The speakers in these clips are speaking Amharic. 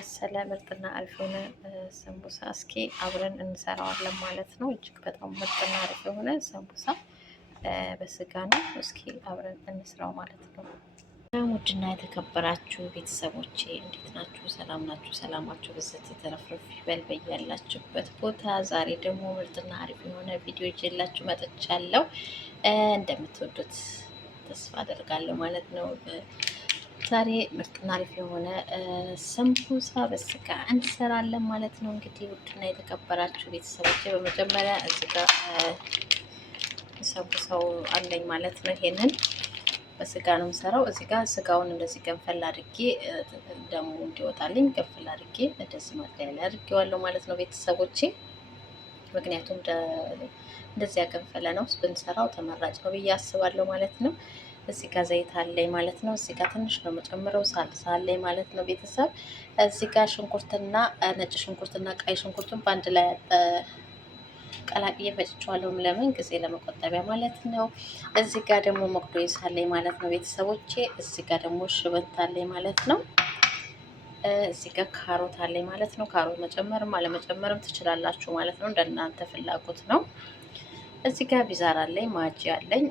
የመሰለ ምርጥና አሪፍ የሆነ ሰንቡሳ እስኪ አብረን እንሰራዋለን ማለት ነው። እጅግ በጣም ምርጥና አሪፍ የሆነ ሰንቡሳ በስጋ ነው። እስኪ አብረን እንስራው ማለት ነው። ውድና የተከበራችሁ ቤተሰቦቼ እንዴት ናችሁ? ሰላም ናችሁ? ሰላማችሁ ብዝት የተረፍረፍ ይበል በያላችሁበት ቦታ። ዛሬ ደግሞ ምርጥና አሪፍ የሆነ ቪዲዮ ይዤላችሁ መጥቻለሁ። እንደምትወዱት ተስፋ አደርጋለሁ ማለት ነው። ዛሬ ምርጥና አሪፍ የሆነ ሰንቡሳ በስጋ እንሰራለን ማለት ነው። እንግዲህ ውድና የተከበራችሁ ቤተሰቦቼ በመጀመሪያ እዚህ ጋር ሰንቡሳው አለኝ ማለት ነው። ይሄንን በስጋ ነው የምሰራው። እዚህ ጋር ስጋውን እንደዚህ ገንፈል አድርጌ ደሙ እንዲወጣልኝ ገንፈል አድርጌ እንደዚህ ማጥለያ ላይ አድርጌዋለሁ ማለት ነው ቤተሰቦቼ። ምክንያቱም እንደዚያ ገንፈለ ነው ብንሰራው ተመራጭ ነው ብዬ አስባለሁ ማለት ነው። እዚህ ጋር ዘይት አለኝ ማለት ነው። እዚህ ጋር ትንሽ ነው የምጨምረው ሳልሳ አለኝ ማለት ነው ቤተሰብ። እዚህ ጋር ሽንኩርትና ነጭ ሽንኩርትና ቀይ ሽንኩርቱን በአንድ ላይ ቀላቅዬ ፈጭቼዋለሁ። ለምን ጊዜ ለመቆጠቢያ ማለት ነው። እዚህ ጋር ደግሞ መቅዶኒስ አለኝ ማለት ነው ቤተሰቦቼ። እዚህ ጋር ደግሞ ሽበንት አለኝ ማለት ነው። እዚህ ጋር ካሮት አለኝ ማለት ነው። ካሮት መጨመርም አለመጨመርም ትችላላችሁ ማለት ነው፣ እንደናንተ ፍላጎት ነው። እዚህ ጋር ቢዛር አለኝ፣ ማጂ አለኝ፣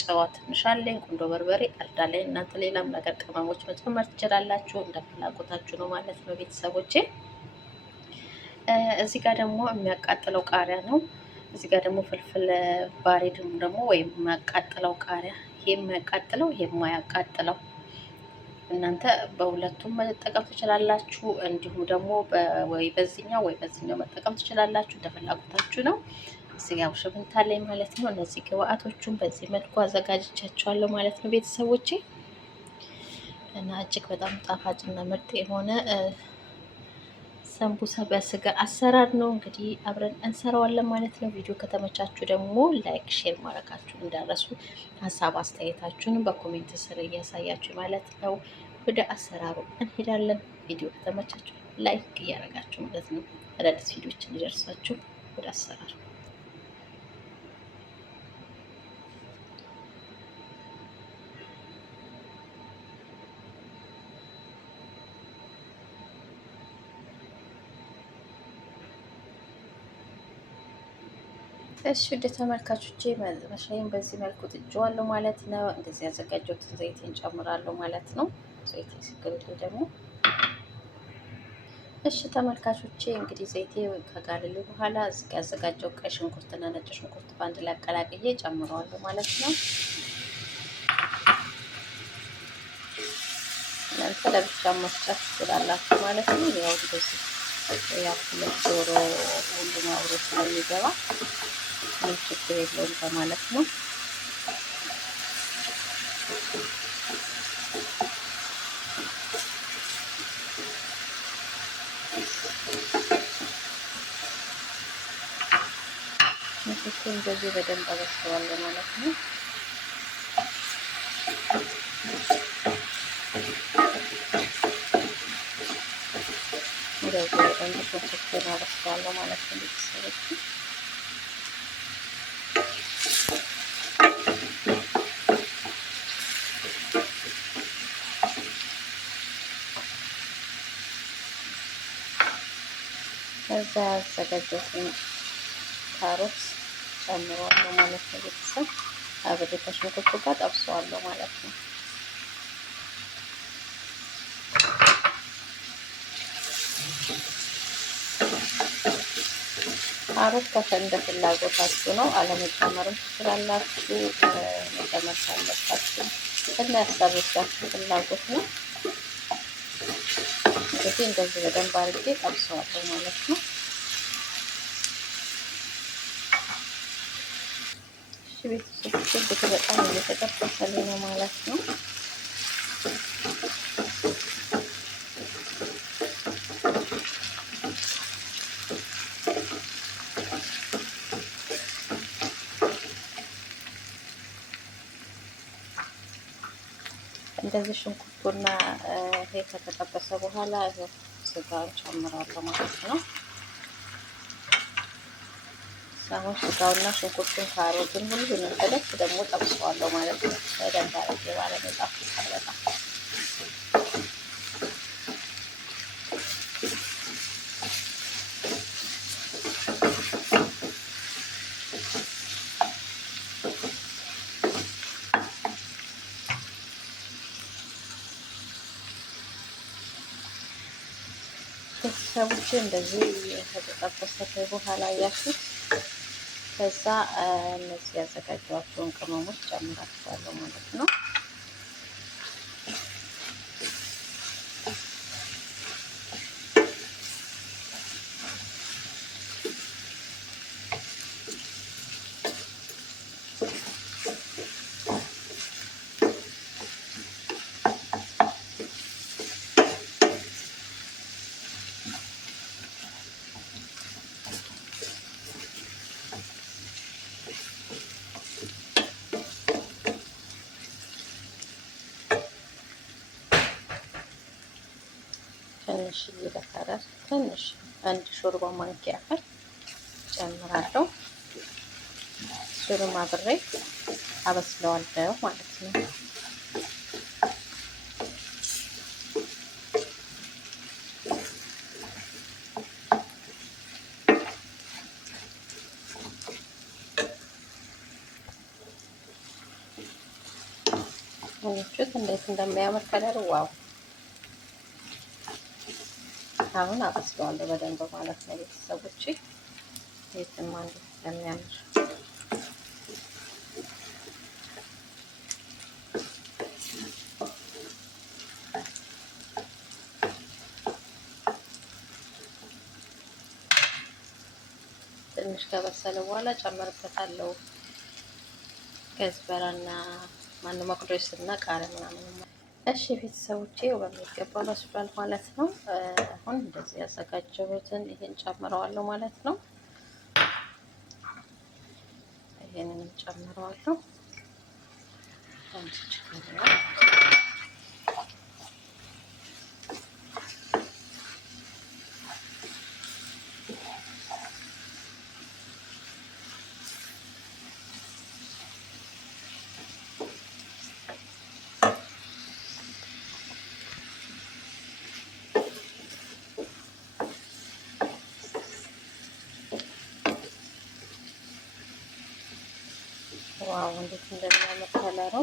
ጨዋ ትንሽ አለኝ፣ ቁንዶ በርበሬ አለኝ። እናንተ ሌላም ነገር ቅመሞች መጨመር ትችላላችሁ፣ እንደ ፍላጎታችሁ ነው ማለት ነው ቤተሰቦቼ። እዚህ ጋር ደግሞ የሚያቃጥለው ቃሪያ ነው። እዚህ ጋር ደግሞ ፍልፍል ባሬድ ደግሞ ወይም የሚያቃጥለው ቃሪያ፣ ይሄ የሚያቃጥለው ይሄ የማያቃጥለው እናንተ በሁለቱም መጠቀም ትችላላችሁ። እንዲሁም ደግሞ ወይ በዚህኛው ወይ በዚህኛው መጠቀም ትችላላችሁ፣ እንደ ፍላጎታችሁ ነው። እዚህ ጋር ሽብንት አለኝ ማለት ነው። እነዚህ ግብአቶቹን በዚህ መልኩ አዘጋጅቻቸዋለሁ ማለት ነው ቤተሰቦቼ። እና እጅግ በጣም ጣፋጭና ምርጥ የሆነ ሰንቡሳ በስጋ አሰራር ነው። እንግዲህ አብረን እንሰራዋለን ማለት ነው። ቪዲዮ ከተመቻችሁ ደግሞ ላይክ፣ ሼር ማድረጋችሁን እንዳረሱ፣ ሀሳብ አስተያየታችሁን በኮሜንት ስር እያሳያችሁ ማለት ነው። ወደ አሰራሩ እንሄዳለን። ቪዲዮ ከተመቻችሁ ላይክ እያደረጋችሁ ማለት ነው፣ አዳዲስ ቪዲዮዎች እንዲደርሷችሁ። ወደ አሰራሩ እሺ ወደ ተመልካቾቼ መሻይን በዚህ መልኩ ጥጄዋለሁ ማለት ነው። እንደዚህ ያዘጋጀሁትን ዘይቴን ጨምራለሁ ማለት ነው። ዘይቴ ሲገለጥ ደግሞ እሺ ተመልካቾቼ እንግዲህ ዘይቴ ከጋለልኝ በኋላ እዚህ ያዘጋጀው ቀይ ሽንኩርትና ነጭ ሽንኩርት በአንድ ላይ አቀላቅዬ ጨምረዋለሁ ማለት ነው። እናንተ ለብቻ መስጨት ትችላላችሁ ማለት ነው። ያው እንደዚህ ያው ሁለት ዶሮ ሁሉም አብሮ ስለሚገባ ችግር የለውም በማለት ነው። ምስኪን እንደዚህ በደንብ አበስለዋለሁ ማለት ነው። እንደዚህ በደንብ ምስኪን አበስለዋለሁ ማለት ነው ቤተሰቦች። እዛ ያዘጋጀሁትን ካሮት ጨምረዋለሁ ማለት ነው ቤተሰብ። አብሬ ከሽንኩርቱ ጋር ጠብሰዋለሁ ማለት ነው። ካሮት እንደ ፍላጎታችሁ ነው፣ አለመጨመርም ትችላላችሁ። መጨመር ካለባችሁ እና ያሰሩታችሁ ፍላጎት ነው። እንግዲህ እንደዚህ በደንብ አድርጌ ጠብሰዋለሁ ማለት ነው። እሺ ቤተሰቦች በጣም እየተጠበሰልኝ ነው ማለት ነው። እንደዚህ ሽንኩርቱና ይሄ ከተጠበሰ በኋላ ስጋውን ጨምራለሁ ማለት ነው። አሁን ስጋውና ሽንኩርቱን ካሮቱን ሁሉንም በደንብ ደግሞ ጠብሰዋለሁ ማለት ነው። በደንብ አድርጌ ባለመጣፍ በጣም ቤተሰቦች እንደዚህ ከተጠበሰ በኋላ ያሹት ከዛ እነዚህ ያዘጋጇቸውን ቅመሞች ጨምራቸዋለሁ ማለት ነው። ትንሽ ለከለር ትንሽ አንድ ሾርባ ማንኪያ ያህል ጨምራለሁ። እሱንም አብሬ አበስለዋለሁ ማለት ነው። አያችሁት እንዴት እንደሚያምር ከለር! ዋው! አሁን አበስለዋለሁ በደንብ ማለት ነው ቤተሰቦቼ። የትም አንድ እንደሚያምር ትንሽ ከበሰለ በኋላ ጨምርበታለሁ ከዝበራና መቅደስ እና ቃሪያ ምናምን። እሺ ቤተሰቦቼ በሚገባ በስሏል ማለት ነው። አሁን እንደዚህ ያዘጋጀሁትን ይሄን ጨምረዋለሁ ማለት ነው። ይሄንን ጨምረዋለሁ። ዋው እንዴት እንደሚያምር ከለሩ!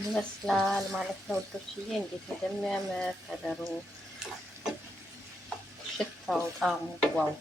ይመስላል ማለት ነው ውዶችዬ፣ እንዴት እንደሚያምር ከለሩ፣ ሽታው፣ ጣዕሙ ዋው!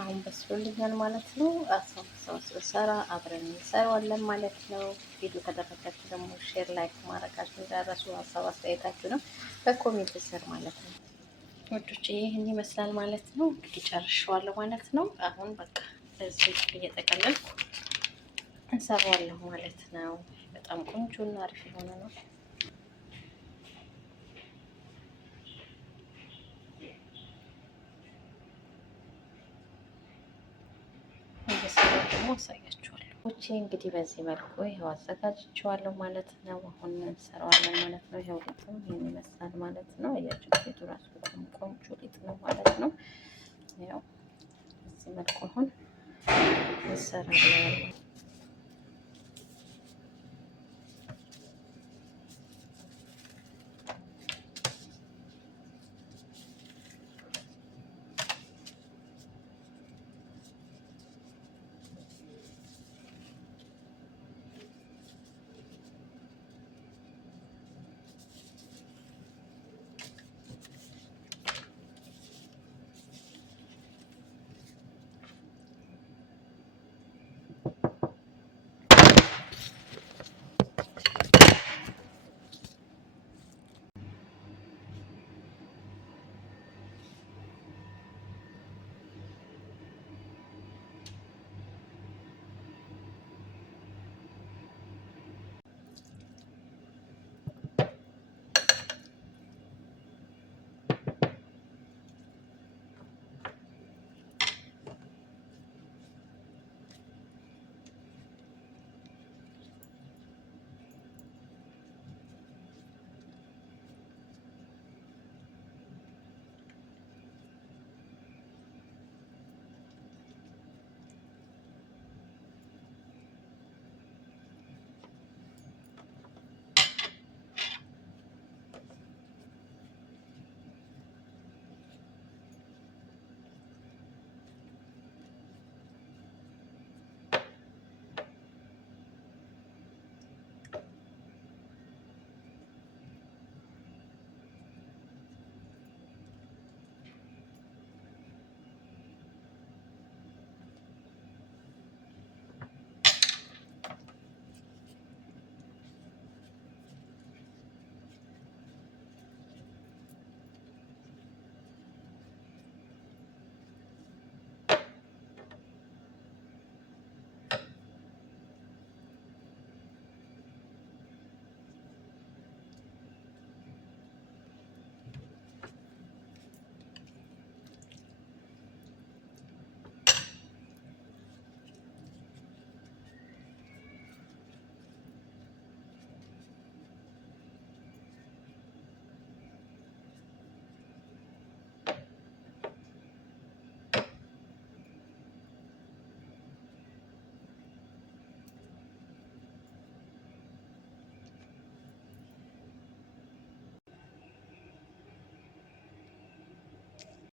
አሁን በስሎልኛል ማለት ነው። አሳምሳው ሰራ አብረን እንሰራዋለን ማለት ነው። ቪዲዮ ከደረሳችሁ ደግሞ ሼር፣ ላይክ ማድረጋችሁ እንዳትረሱ። ሀሳብ አስተያየታችሁንም በኮሜንት ስር ማለት ነው። ወዶች ይህን ይመስላል ማለት ነው። እንግዲህ ጨርሼዋለሁ ማለት ነው። አሁን በቃ እዚህ እየጠቀለልኩ እንሰራዋለሁ ማለት ነው። በጣም ቆንጆ እና አሪፍ የሆነ ነው። እየሰራሁ ደግሞ አሳያችኋለሁ። ውጪ እንግዲህ በዚህ መልኩ ይኸው አዘጋጅቼዋለሁ ማለት ነው። አሁን እንሰራዋለን ማለት ነው። ይኸው ሊጡም ይሄን ይመስላል ማለት ነው። አያችሁ ሊጡ ራሱ በጣም ቆንጆ ሊጥ ነው ማለት ነው። ያው በዚህ መልኩ አሁን እንሰራለን።